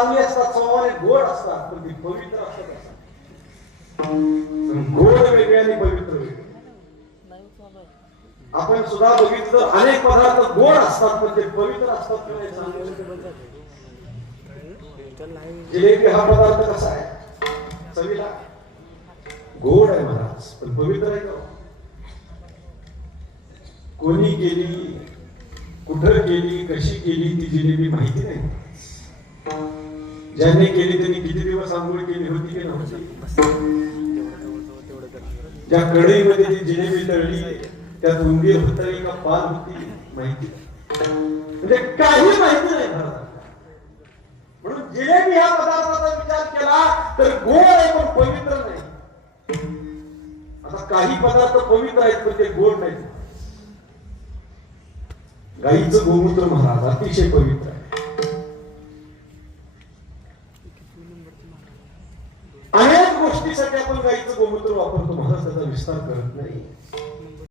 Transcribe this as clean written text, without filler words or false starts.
चांगली असतात, स्वभावाने गोड असतात, पण ती पवित्र असतात. गोड वेगळे आणि पवित्र वेगळे. आपण सुद्धा बघितलं अनेक पदार्थ गोड असतात पण ते पवित्र असतात की नाही सांगू शकत नाही. जिलेबी हा पदार्थ कसा आहे? चवीला गोड आहे महाराज, पण पवित्र आहे का? कोणी केली, कुठं केली, कशी केली ती जिलेबी माहिती नाही. ज्यांनी केली त्यांनी किती दिवस आंघोळ केली होती की नव्हती? ज्या कढईमध्ये जी जिलेबी तळली त्यात उंदीर होती का पाल होती माहिती, म्हणजे काही माहिती नाही महाराज. म्हणून जिलेबी ह्या पदार्थाचा विचार केला तर गोड आहे पण पवित्र नाही. आता काही पदार्थ पवित्र आहेत पण ते गोड नाहीत. गाईचं गोमूत्र महाराज अतिशय पवित्र आहे. अनेक गोष्टीसाठी आपण गाईचं गोमूत्र वापरतो महाराज, त्याचा विस्तार करत नाही.